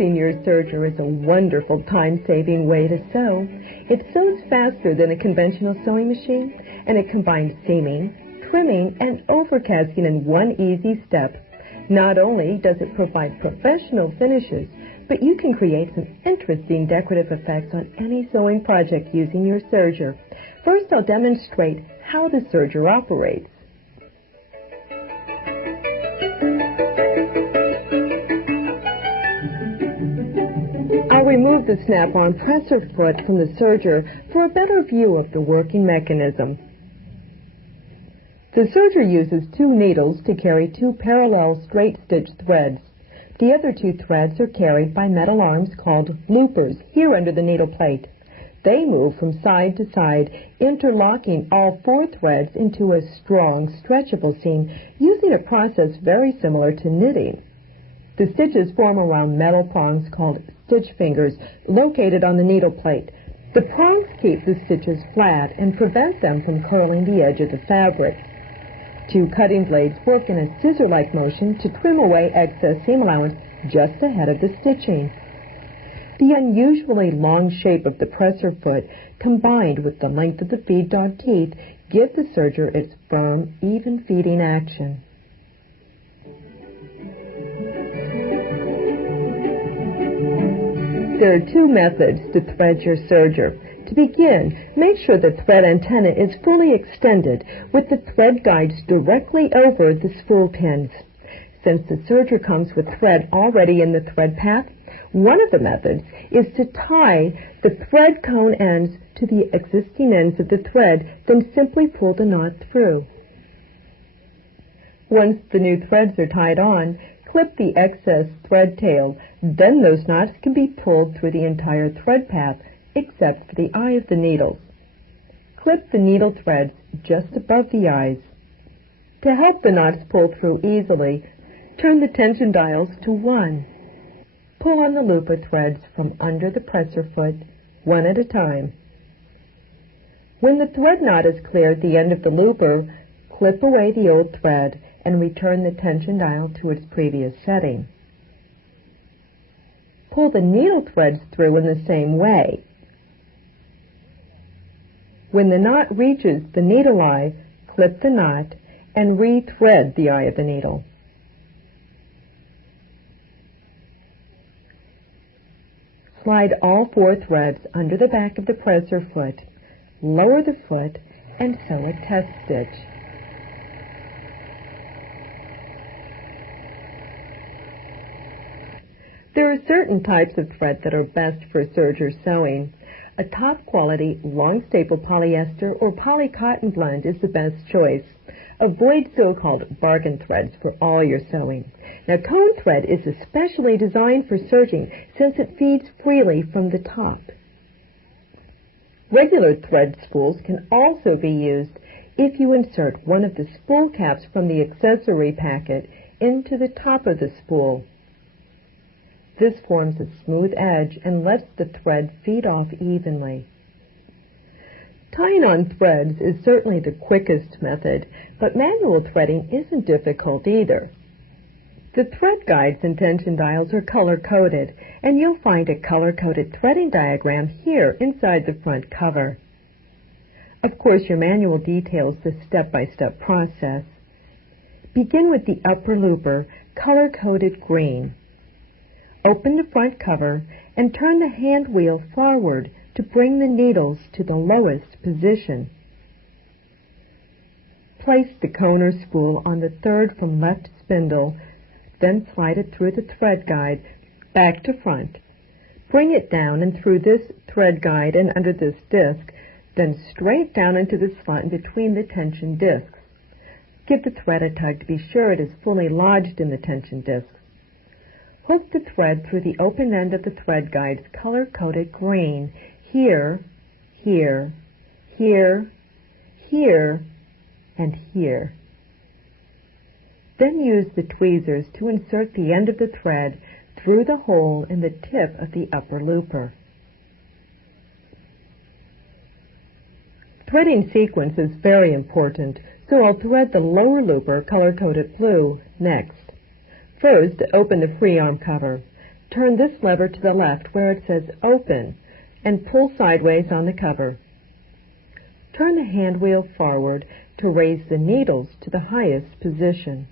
Using your serger is a wonderful time-saving way to sew. It sews faster than a conventional sewing machine, and it combines seaming, trimming, and overcasting in one easy step. Not only does it provide professional finishes, but you can create some interesting decorative effects on any sewing project using your serger. First, I'll demonstrate how the serger operates. I'll remove the snap-on presser foot from the serger for a better view of the working mechanism. The serger uses 2 needles to carry 2 parallel straight-stitch threads. The other 2 threads are carried by metal arms called loopers here under the needle plate. They move from side to side, interlocking all 4 threads into a strong, stretchable seam using a process very similar to knitting. The stitches form around metal prongs called stitch fingers located on the needle plate. The prongs keep the stitches flat and prevent them from curling the edge of the fabric. 2 cutting blades work in a scissor-like motion to trim away excess seam allowance just ahead of the stitching. The unusually long shape of the presser foot, combined with the length of the feed dog teeth, give the serger its firm, even feeding action. There are 2 methods to thread your serger. To begin, make sure the thread antenna is fully extended with the thread guides directly over the spool pins. Since the serger comes with thread already in the thread path, one of the methods is to tie the thread cone ends to the existing ends of the thread, then simply pull the knot through. Once the new threads are tied on, clip the excess thread tail. Then those knots can be pulled through the entire thread path, except for the eye of the needles. Clip the needle threads just above the eyes. To help the knots pull through easily, turn the tension dials to 1. Pull on the looper threads from under the presser foot, one at a time. When the thread knot is clear at the end of the looper, clip away the old thread and return the tension dial to its previous setting. Pull the needle threads through in the same way. When the knot reaches the needle eye, clip the knot and re-thread the eye of the needle. Slide all 4 threads under the back of the presser foot, lower the foot, and sew a test stitch. There are certain types of thread that are best for serger sewing. A top-quality, long-staple polyester or poly-cotton blend is the best choice. Avoid so-called bargain threads for all your sewing. Now, cone thread is especially designed for serging since it feeds freely from the top. Regular thread spools can also be used if you insert one of the spool caps from the accessory packet into the top of the spool. This forms a smooth edge and lets the thread feed off evenly. Tying on threads is certainly the quickest method, but manual threading isn't difficult either. The thread guides and tension dials are color-coded, and you'll find a color-coded threading diagram here inside the front cover. Of course, your manual details the step-by-step process. Begin with the upper looper, color-coded green. Open the front cover and turn the hand wheel forward to bring the needles to the lowest position. Place the cone or spool on the 3rd from left spindle, then slide it through the thread guide back to front. Bring it down and through this thread guide and under this disc, then straight down into the slot in between the tension discs. Give the thread a tug to be sure it is fully lodged in the tension discs. Hook the thread through the open end of the thread guide's color-coded green, here, here, here, here, and here. Then use the tweezers to insert the end of the thread through the hole in the tip of the upper looper. Threading sequence is very important, so I'll thread the lower looper color-coded blue next. First, open the free arm cover. Turn this lever to the left where it says Open and pull sideways on the cover. Turn the hand wheel forward to raise the needles to the highest position.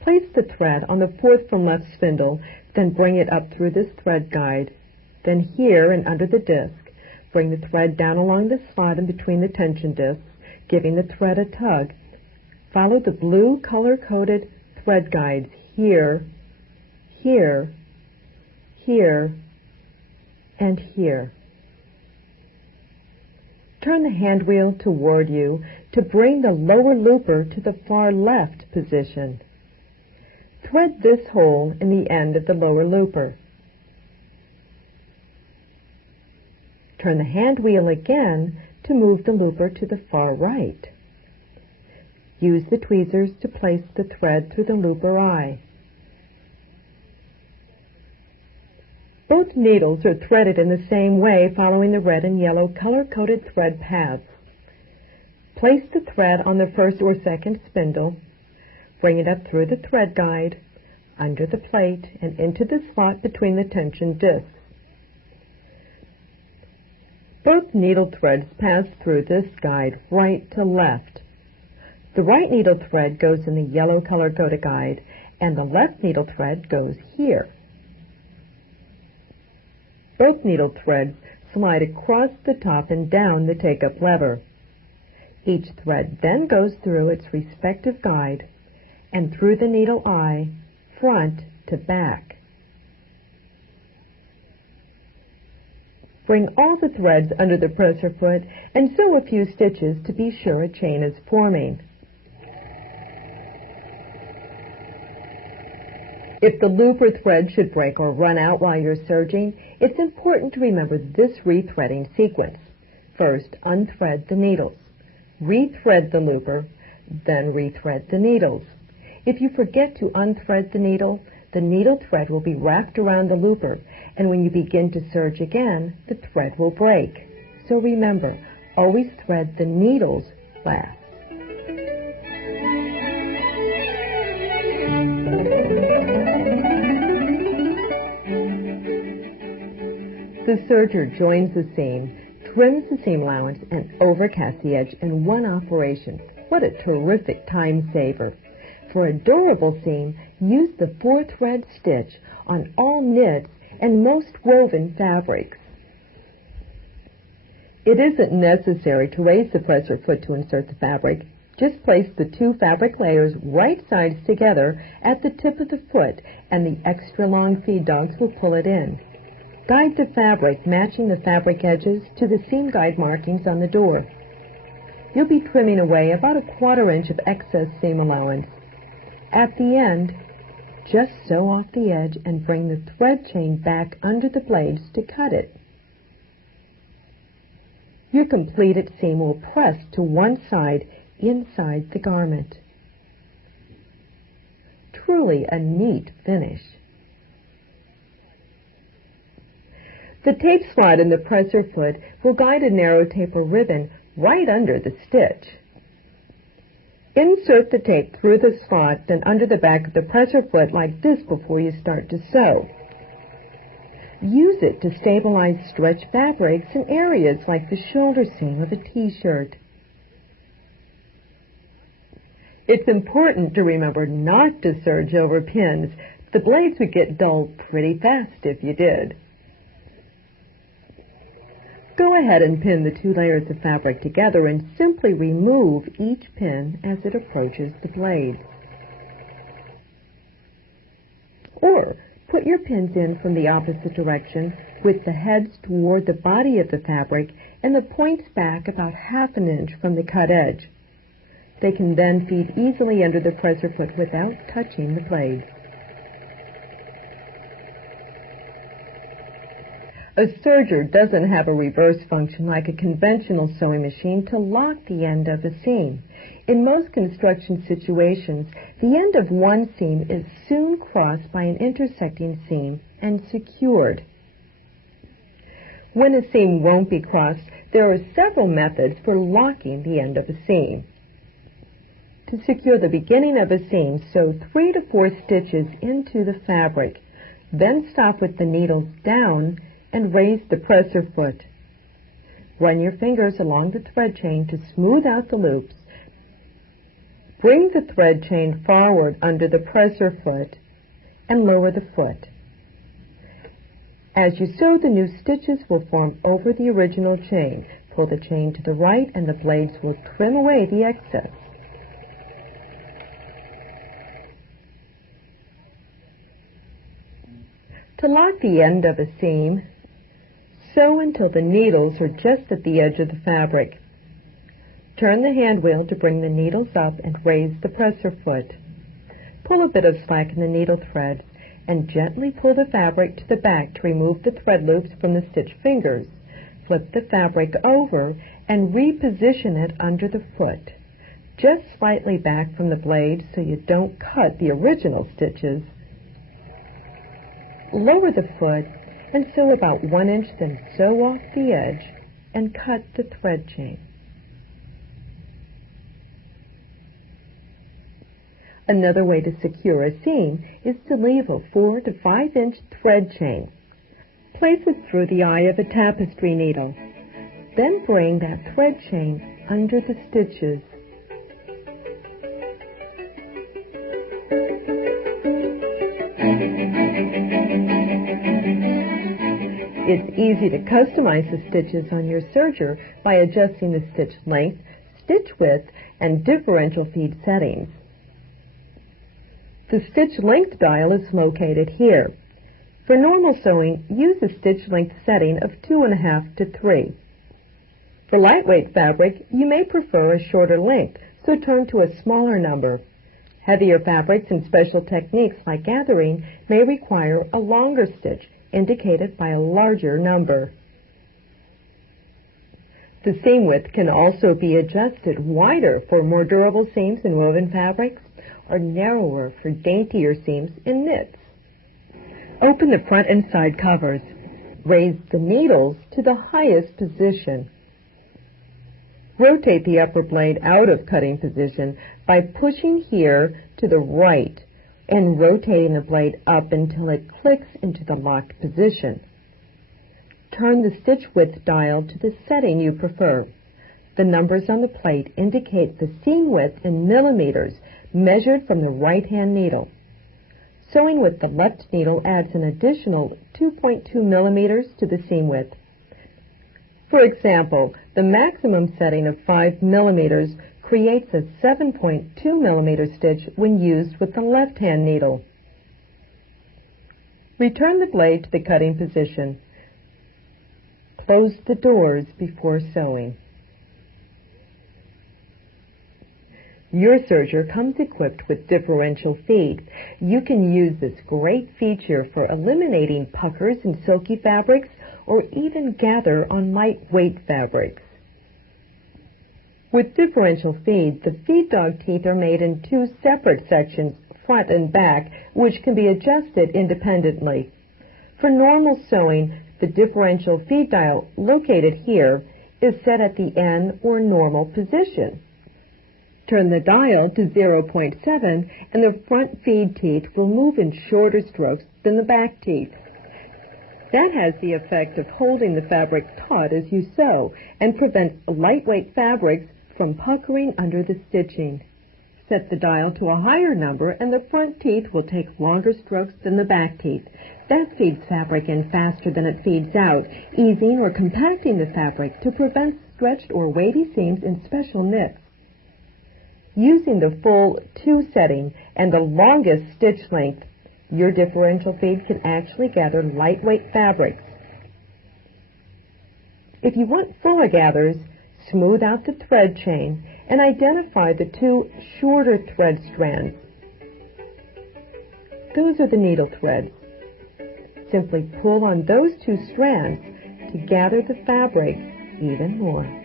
Place the thread on the fourth from left spindle, then bring it up through this thread guide. Then here and under the disc, bring the thread down along the slot in between the tension discs, giving the thread a tug. Follow the blue color-coded thread guides here, here, here, and here. Turn the hand wheel toward you to bring the lower looper to the far left position. Thread this hole in the end of the lower looper. Turn the hand wheel again to move the looper to the far right. Use the tweezers to place the thread through the looper eye. Both needles are threaded in the same way, following the red and yellow color-coded thread paths. Place the thread on the first or second spindle. Bring it up through the thread guide, under the plate, and into the slot between the tension discs. Both needle threads pass through this guide right to left. The right needle thread goes in the yellow color-coded guide, and the left needle thread goes here. Both needle threads slide across the top and down the take-up lever. Each thread then goes through its respective guide and through the needle eye, front to back. Bring all the threads under the presser foot and sew a few stitches to be sure a chain is forming. If the looper thread should break or run out while you're serging, it's important to remember this rethreading sequence. First, unthread the needles. Rethread the looper, then rethread the needles. If you forget to unthread the needle thread will be wrapped around the looper, and when you begin to serge again, the thread will break. So remember, always thread the needles last. The serger joins the seam, trims the seam allowance, and overcasts the edge in one operation. What a terrific time saver! For a durable seam, use the 4-thread stitch on all knits and most woven fabrics. It isn't necessary to raise the presser foot to insert the fabric. Just place the 2 fabric layers right sides together at the tip of the foot, and the extra long feed dogs will pull it in. Guide the fabric, matching the fabric edges to the seam guide markings on the door. You'll be trimming away about a 1/4 inch of excess seam allowance. At the end, just sew off the edge and bring the thread chain back under the blades to cut it. Your completed seam will press to one side inside the garment. Truly a neat finish. The tape slot in the presser foot will guide a narrow tape or ribbon right under the stitch. Insert the tape through the slot, then under the back of the presser foot like this before you start to sew. Use it to stabilize stretched fabrics in areas like the shoulder seam of a t-shirt. It's important to remember not to serge over pins. The blades would get dull pretty fast if you did. Go ahead and pin the 2 layers of fabric together and simply remove each pin as it approaches the blade. Or put your pins in from the opposite direction with the heads toward the body of the fabric and the points back about 1/2 inch from the cut edge. They can then feed easily under the presser foot without touching the blade. A serger doesn't have a reverse function like a conventional sewing machine to lock the end of a seam. In most construction situations, the end of one seam is soon crossed by an intersecting seam and secured. When a seam won't be crossed, there are several methods for locking the end of a seam. To secure the beginning of a seam, sew 3 to 4 stitches into the fabric. Then stop with the needles down and raise the presser foot. Run your fingers along the thread chain to smooth out the loops. Bring the thread chain forward under the presser foot and lower the foot. As you sew, the new stitches will form over the original chain. Pull the chain to the right and the blades will trim away the excess. To lock the end of a seam, sew until the needles are just at the edge of the fabric. Turn the hand wheel to bring the needles up and raise the presser foot. Pull a bit of slack in the needle thread and gently pull the fabric to the back to remove the thread loops from the stitch fingers. Flip the fabric over and reposition it under the foot, just slightly back from the blade so you don't cut the original stitches. Lower the foot and sew about 1 inch, then sew off the edge and cut the thread chain. Another way to secure a seam is to leave a 4 to 5 inch thread chain. Place it through the eye of a tapestry needle. Then bring that thread chain under the stitches. It's easy to customize the stitches on your serger by adjusting the stitch length, stitch width, and differential feed settings. The stitch length dial is located here. For normal sewing, use a stitch length setting of 2.5 to 3. For lightweight fabric, you may prefer a shorter length, so turn to a smaller number. Heavier fabrics and special techniques like gathering may require a longer stitch, indicated by a larger number. The seam width can also be adjusted wider for more durable seams in woven fabrics, or narrower for daintier seams in knits. Open the front and side covers. Raise the needles to the highest position. Rotate the upper blade out of cutting position by pushing here to the right and rotating the blade up until it clicks into the locked position. Turn the stitch width dial to the setting you prefer. The numbers on the plate indicate the seam width in millimeters measured from the right-hand needle. Sewing with the left needle adds an additional 2.2 millimeters to the seam width. For example, the maximum setting of 5 millimeters creates a 7.2 millimeter stitch when used with the left-hand needle. Return the blade to the cutting position. Close the doors before sewing. Your serger comes equipped with differential feed. You can use this great feature for eliminating puckers in silky fabrics or even gather on lightweight fabrics. With differential feed, the feed dog teeth are made in 2 separate sections, front and back, which can be adjusted independently. For normal sewing, the differential feed dial, located here, is set at the N or normal position. Turn the dial to 0.7 and the front feed teeth will move in shorter strokes than the back teeth. That has the effect of holding the fabric taut as you sew and prevents lightweight fabrics from puckering under the stitching. Set the dial to a higher number and the front teeth will take longer strokes than the back teeth. That feeds fabric in faster than it feeds out, easing or compacting the fabric to prevent stretched or weighty seams in special knits. Using the full 2 setting and the longest stitch length, your differential feed can actually gather lightweight fabrics. If you want fuller gathers, smooth out the thread chain and identify the 2 shorter thread strands. Those are the needle threads. Simply pull on those 2 strands to gather the fabric even more.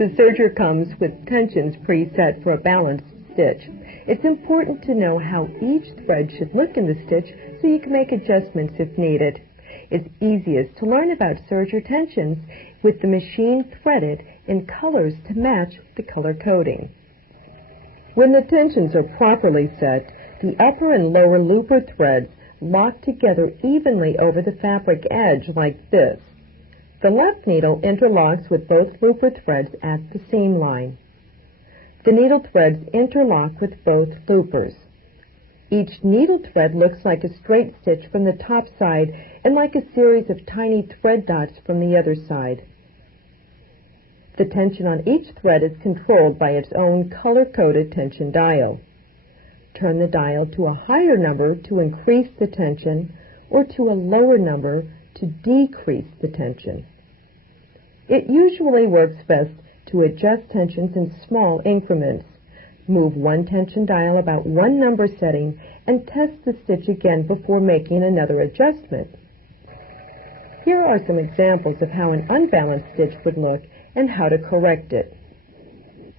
The serger comes with tensions preset for a balanced stitch. It's important to know how each thread should look in the stitch so you can make adjustments if needed. It's easiest to learn about serger tensions with the machine threaded in colors to match the color coding. When the tensions are properly set, the upper and lower looper threads lock together evenly over the fabric edge like this. The left needle interlocks with both looper threads at the seam line. The needle threads interlock with both loopers. Each needle thread looks like a straight stitch from the top side and like a series of tiny thread dots from the other side. The tension on each thread is controlled by its own color-coded tension dial. Turn the dial to a higher number to increase the tension or to a lower number to decrease the tension. It usually works best to adjust tensions in small increments. Move one tension dial about one number setting and test the stitch again before making another adjustment. Here are some examples of how an unbalanced stitch would look and how to correct it.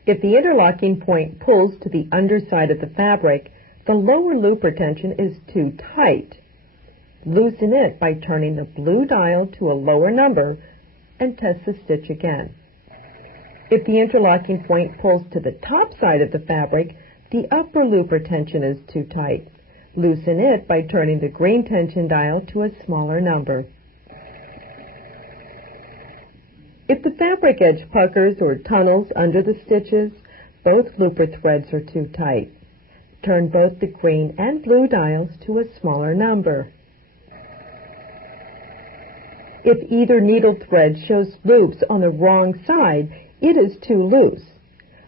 If the interlocking point pulls to the underside of the fabric, the lower looper tension is too tight. Loosen it by turning the blue dial to a lower number and test the stitch again. If the interlocking point pulls to the top side of the fabric, the upper looper tension is too tight. Loosen it by turning the green tension dial to a smaller number. If the fabric edge puckers or tunnels under the stitches, both looper threads are too tight. Turn both the green and blue dials to a smaller number. If either needle thread shows loops on the wrong side, it is too loose.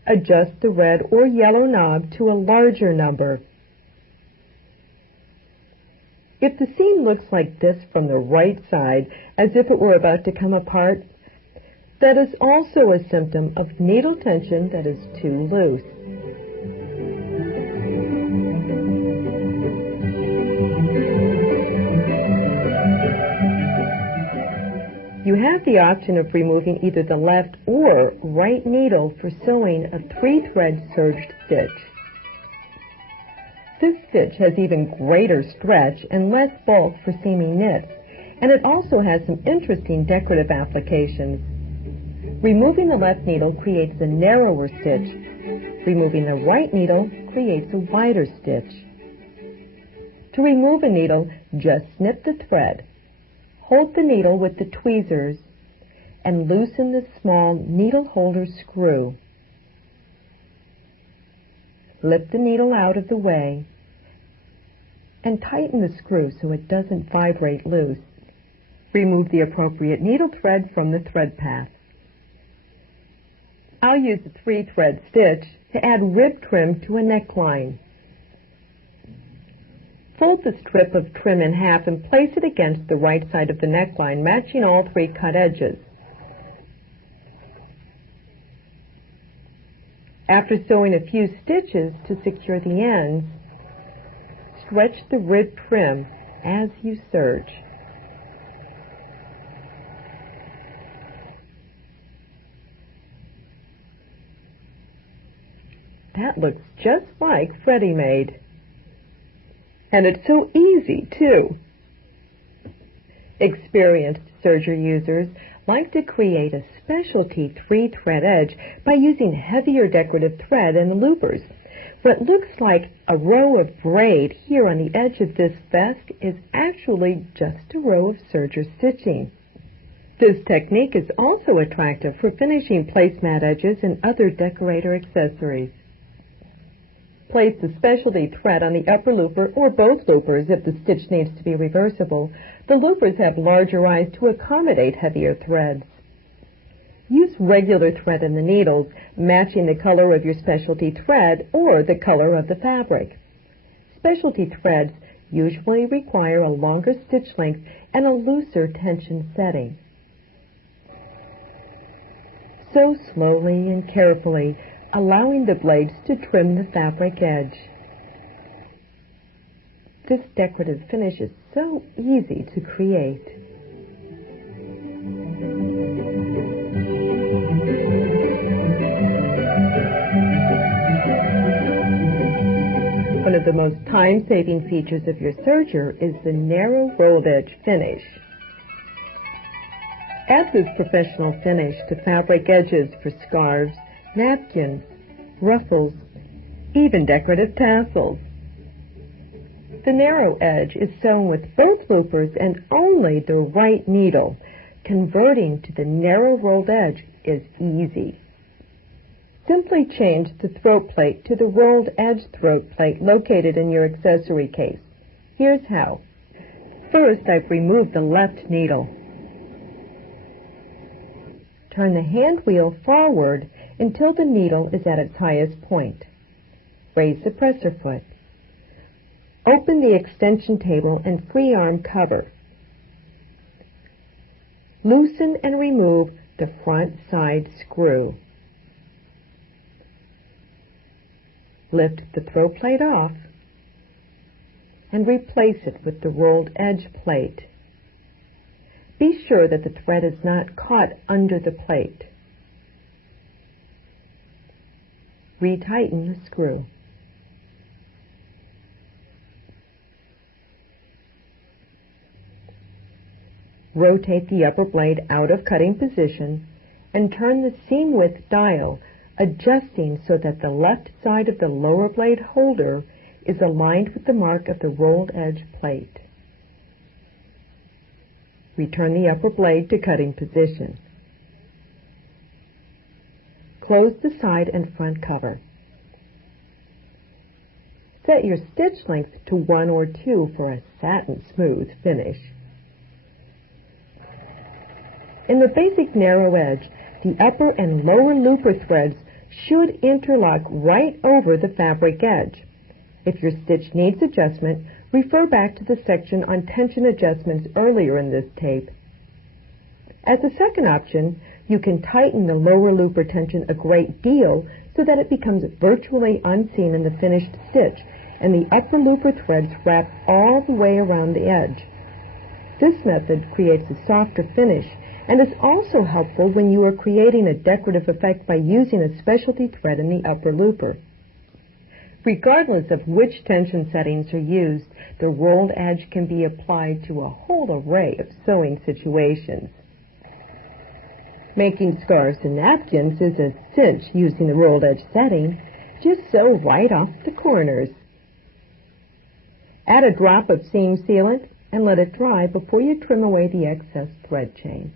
Adjust the red or yellow knob to a larger number. If the seam looks like this from the right side, as if it were about to come apart, that is also a symptom of needle tension that is too loose. You have the option of removing either the left or right needle for sewing a 3-thread serged stitch. This stitch has even greater stretch and less bulk for seaming knits, and it also has some interesting decorative applications. Removing the left needle creates a narrower stitch. Removing the right needle creates a wider stitch. To remove a needle, just snip the thread. Hold the needle with the tweezers and loosen the small needle holder screw. Lift the needle out of the way and tighten the screw so it doesn't vibrate loose. Remove the appropriate needle thread from the thread path. I'll use a 3-thread stitch to add rib trim to a neckline. Fold the strip of trim in half and place it against the right side of the neckline, matching all 3 cut edges. After sewing a few stitches to secure the ends, stretch the rib trim as you serge. That looks just like Freddie made. And it's so easy, too. Experienced serger users like to create a specialty 3-thread edge by using heavier decorative thread in the loopers. What looks like a row of braid here on the edge of this vest is actually just a row of serger stitching. This technique is also attractive for finishing placemat edges and other decorator accessories. Place the specialty thread on the upper looper or both loopers if the stitch needs to be reversible. The loopers have larger eyes to accommodate heavier threads. Use regular thread in the needles, matching the color of your specialty thread or the color of the fabric. Specialty threads usually require a longer stitch length and a looser tension setting. Sew slowly and carefully, allowing the blades to trim the fabric edge. This decorative finish is so easy to create. One of the most time-saving features of your serger is the narrow rolled edge finish. Add this professional finish to fabric edges for scarves, napkins, ruffles, even decorative tassels. The narrow edge is sewn with both loopers and only the right needle. Converting to the narrow rolled edge is easy. Simply change the throat plate to the rolled edge throat plate located in your accessory case. Here's how. First, I've removed the left needle. Turn the hand wheel forward until the needle is at its highest point. Raise the presser foot. Open the extension table and free arm cover. Loosen and remove the front side screw. Lift the throat plate off and replace it with the rolled edge plate. Be sure that the thread is not caught under the plate. Retighten the screw. Rotate the upper blade out of cutting position and turn the seam width dial, adjusting so that the left side of the lower blade holder is aligned with the mark of the rolled edge plate. Return the upper blade to cutting position. Close the side and front cover. Set your stitch length to 1 or 2 for a satin smooth finish. In the basic narrow edge, the upper and lower looper threads should interlock right over the fabric edge. If your stitch needs adjustment, refer back to the section on tension adjustments earlier in this tape. As a second option, you can tighten the lower looper tension a great deal so that it becomes virtually unseen in the finished stitch, and the upper looper threads wrap all the way around the edge. This method creates a softer finish and is also helpful when you are creating a decorative effect by using a specialty thread in the upper looper. Regardless of which tension settings are used, the rolled edge can be applied to a whole array of sewing situations. Making scarves and napkins is a cinch using the rolled edge setting. Just sew right off the corners. Add a drop of seam sealant and let it dry before you trim away the excess thread chain.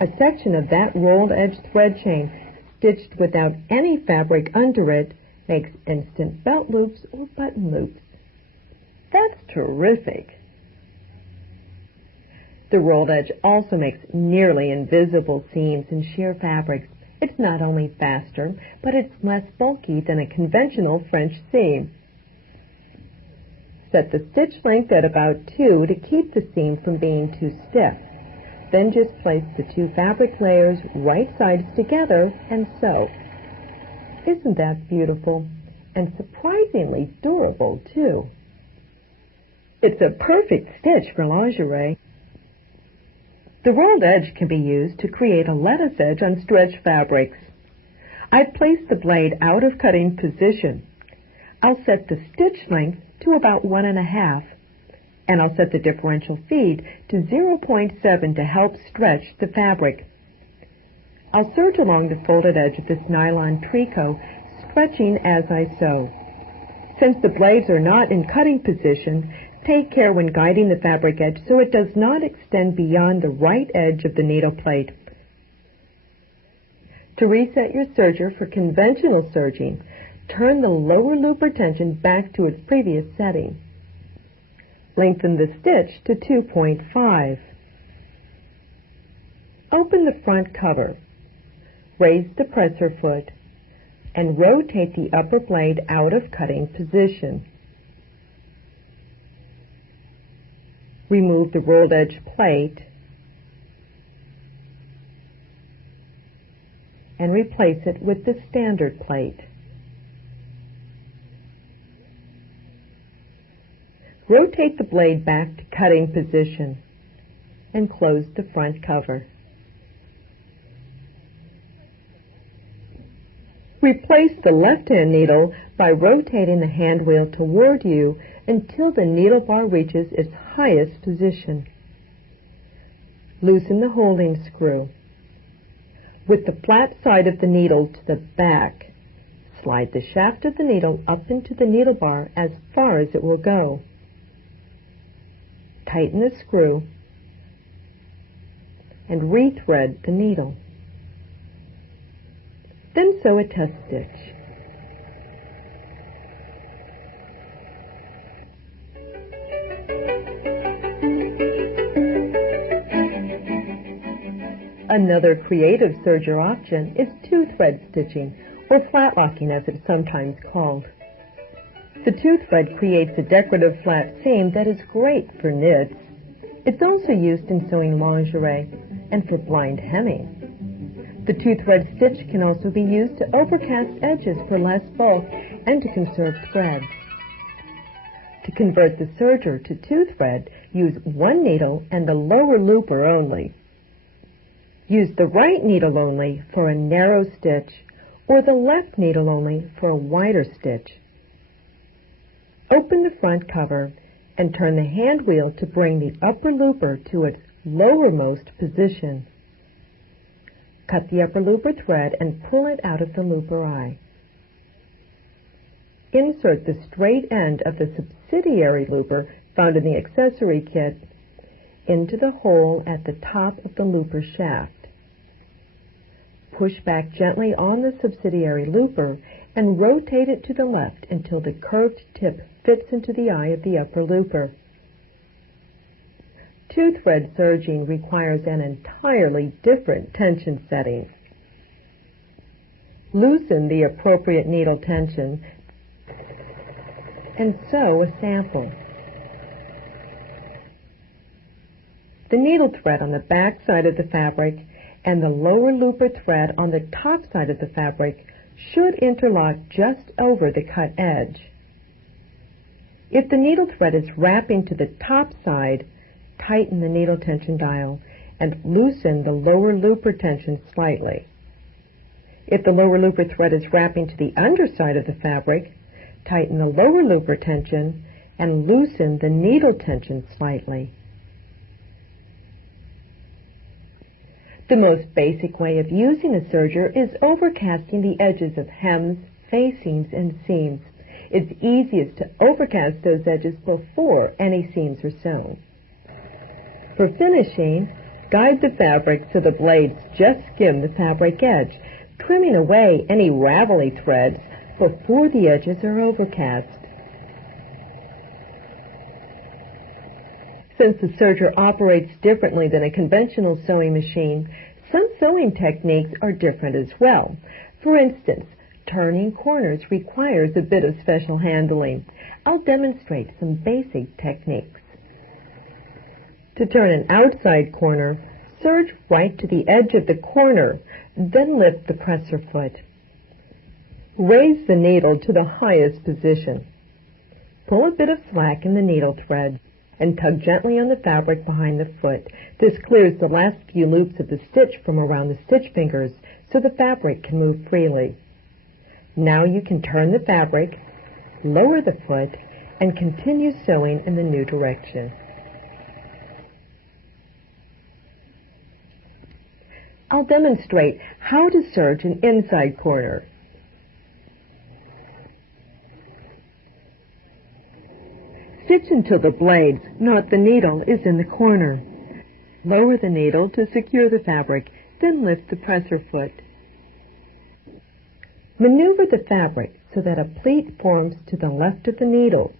A section of that rolled edge thread chain stitched without any fabric under it makes instant belt loops or button loops. That's terrific! The rolled edge also makes nearly invisible seams in sheer fabrics. It's not only faster, but it's less bulky than a conventional French seam. Set the stitch length at about 2 to keep the seam from being too stiff. Then just place the 2 fabric layers right sides together and sew. Isn't that beautiful? And surprisingly durable, too. It's a perfect stitch for lingerie. The rolled edge can be used to create a lettuce edge on stretch fabrics. I've placed the blade out of cutting position. I'll set the stitch length to about 1.5, and I'll set the differential feed to 0.7 to help stretch the fabric. I'll serge along the folded edge of this nylon tricot, stretching as I sew. Since the blades are not in cutting position, take care when guiding the fabric edge so it does not extend beyond the right edge of the needle plate. To reset your serger for conventional serging, turn the lower looper tension back to its previous setting. Lengthen the stitch to 2.5. Open the front cover. Raise the presser foot and rotate the upper blade out of cutting position. Remove the rolled edge plate and replace it with the standard plate. Rotate the blade back to cutting position and close the front cover. Replace the left-hand needle by rotating the hand wheel toward you until the needle bar reaches its highest position. Loosen the holding screw. With the flat side of the needle to the back, slide the shaft of the needle up into the needle bar as far as it will go. Tighten the screw and rethread the needle. Then sew a test stitch. Another creative serger option is two-thread stitching, or flat locking as it's sometimes called. The two-thread creates a decorative flat seam that is great for knits. It's also used in sewing lingerie and for blind hemming. The two-thread stitch can also be used to overcast edges for less bulk and to conserve thread. To convert the serger to two-thread, use one needle and the lower looper only. Use the right needle only for a narrow stitch or the left needle only for a wider stitch. Open the front cover and turn the hand wheel to bring the upper looper to its lowermost position. Cut the upper looper thread and pull it out of the looper eye. Insert the straight end of the subsidiary looper found in the accessory kit into the hole at the top of the looper shaft. Push back gently on the subsidiary looper and rotate it to the left until the curved tip fits into the eye of the upper looper. Two-thread serging requires an entirely different tension setting. Loosen the appropriate needle tension and sew a sample. The needle thread on the back side of the fabric and the lower looper thread on the top side of the fabric should interlock just over the cut edge. If the needle thread is wrapping to the top side, tighten the needle tension dial and loosen the lower looper tension slightly. If the lower looper thread is wrapping to the underside of the fabric, tighten the lower looper tension and loosen the needle tension slightly. The most basic way of using a serger is overcasting the edges of hems, facings, and seams. It's easiest to overcast those edges before any seams are sewn. For finishing, guide the fabric so the blades just skim the fabric edge, trimming away any ravelly threads before the edges are overcast. Since the serger operates differently than a conventional sewing machine, some sewing techniques are different as well. For instance, turning corners requires a bit of special handling. I'll demonstrate some basic techniques. To turn an outside corner, serge right to the edge of the corner, then lift the presser foot. Raise the needle to the highest position. Pull a bit of slack in the needle thread and tug gently on the fabric behind the foot. This clears the last few loops of the stitch from around the stitch fingers so the fabric can move freely. Now you can turn the fabric, lower the foot, and continue sewing in the new direction. I'll demonstrate how to serge an inside corner. Stitch until the blades, not the needle, is in the corner. Lower the needle to secure the fabric, then lift the presser foot. Maneuver the fabric so that a pleat forms to the left of the needle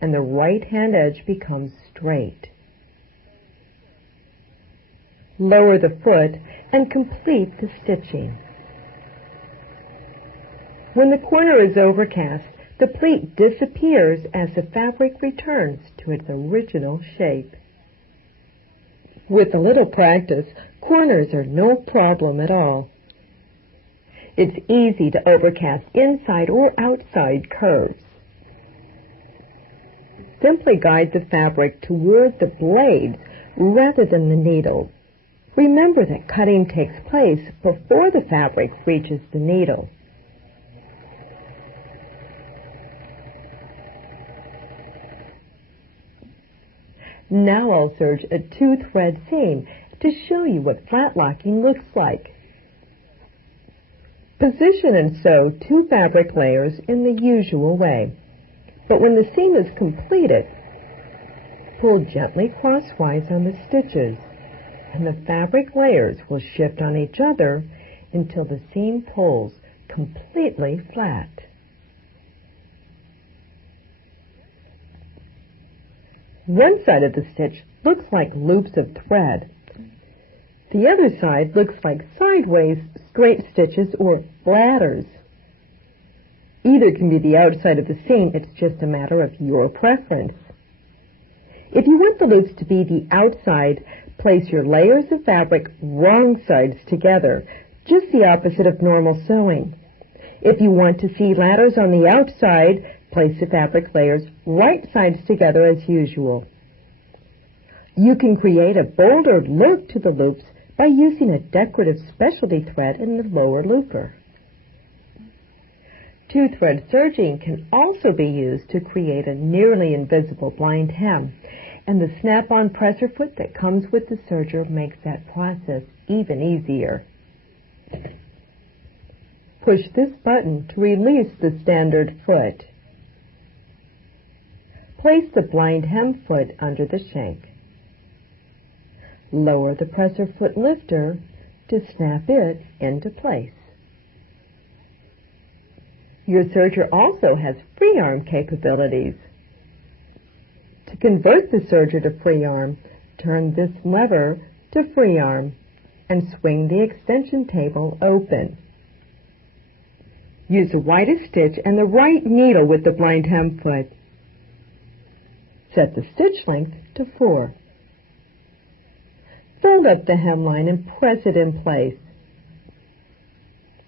and the right hand edge becomes straight. Lower the foot and complete the stitching. When the corner is overcast, the pleat disappears as the fabric returns to its original shape. With a little practice, corners are no problem at all. It's easy to overcast inside or outside curves. Simply guide the fabric toward the blades rather than the needle. Remember that cutting takes place before the fabric reaches the needle. Now I'll serge a two-thread seam to show you what flat locking looks like. Position and sew 2 fabric layers in the usual way, but when the seam is completed, pull gently crosswise on the stitches, and the fabric layers will shift on each other until the seam pulls completely flat. One side of the stitch looks like loops of thread. The other side looks like sideways straight stitches or bladders. Either can be the outside of the seam, it's just a matter of your preference. If you want the loops to be the outside, place your layers of fabric wrong sides together, just the opposite of normal sewing. If you want to see ladders on the outside, place the fabric layers right sides together as usual. You can create a bolder look to the loops by using a decorative specialty thread in the lower looper. 2-thread serging can also be used to create a nearly invisible blind hem, and the snap-on presser foot that comes with the serger makes that process even easier. Push this button to release the standard foot. Place the blind hem foot under the shank. Lower the presser foot lifter to snap it into place. Your serger also has free arm capabilities. To convert the serger to free arm, turn this lever to free arm and swing the extension table open. Use the widest stitch and the right needle with the blind hem foot. Set the stitch length to 4. Fold up the hemline and press it in place.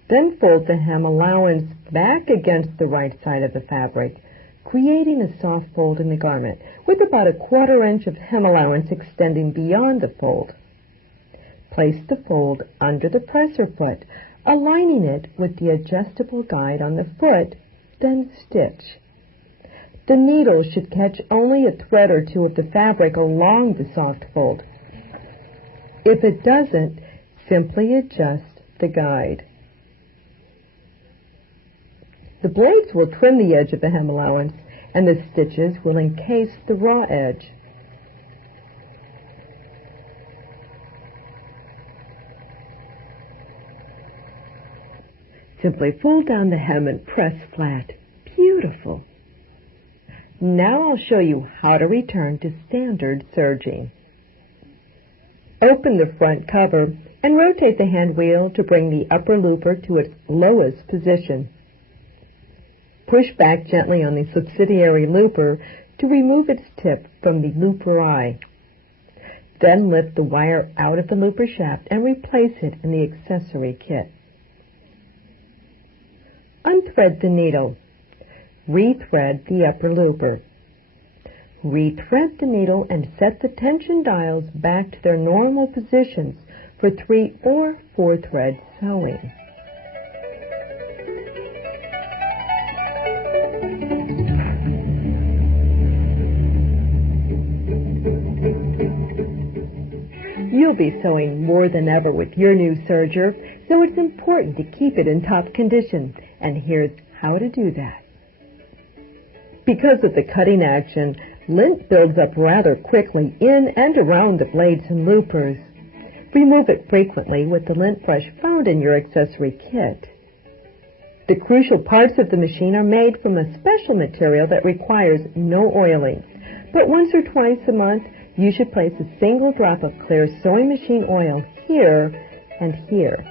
Then fold the hem allowance back against the right side of the fabric, creating a soft fold in the garment, with about 1/4 inch of hem allowance extending beyond the fold. Place the fold under the presser foot, aligning it with the adjustable guide on the foot, then stitch. The needle should catch only a thread or 2 of the fabric along the soft fold. If it doesn't, simply adjust the guide. The blades will trim the edge of the hem allowance, and the stitches will encase the raw edge. Simply fold down the hem and press flat. Beautiful! Now I'll show you how to return to standard serging. Open the front cover and rotate the hand wheel to bring the upper looper to its lowest position. Push back gently on the subsidiary looper to remove its tip from the looper eye. Then lift the wire out of the looper shaft and replace it in the accessory kit. Unthread the needle. Rethread the upper looper. Rethread the needle and set the tension dials back to their normal positions for 3 or 4 thread sewing. You'll be sewing more than ever with your new serger, so it's important to keep it in top condition, and here's how to do that. Because of the cutting action, lint builds up rather quickly in and around the blades and loopers. Remove it frequently with the lint brush found in your accessory kit. The crucial parts of the machine are made from a special material that requires no oiling, but once or twice a month you should place a single drop of clear sewing machine oil here and here.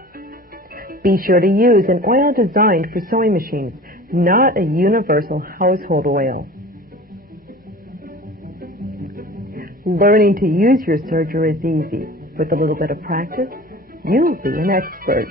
Be sure to use an oil designed for sewing machines, not a universal household oil. Learning to use your serger is easy. With a little bit of practice, you'll be an expert.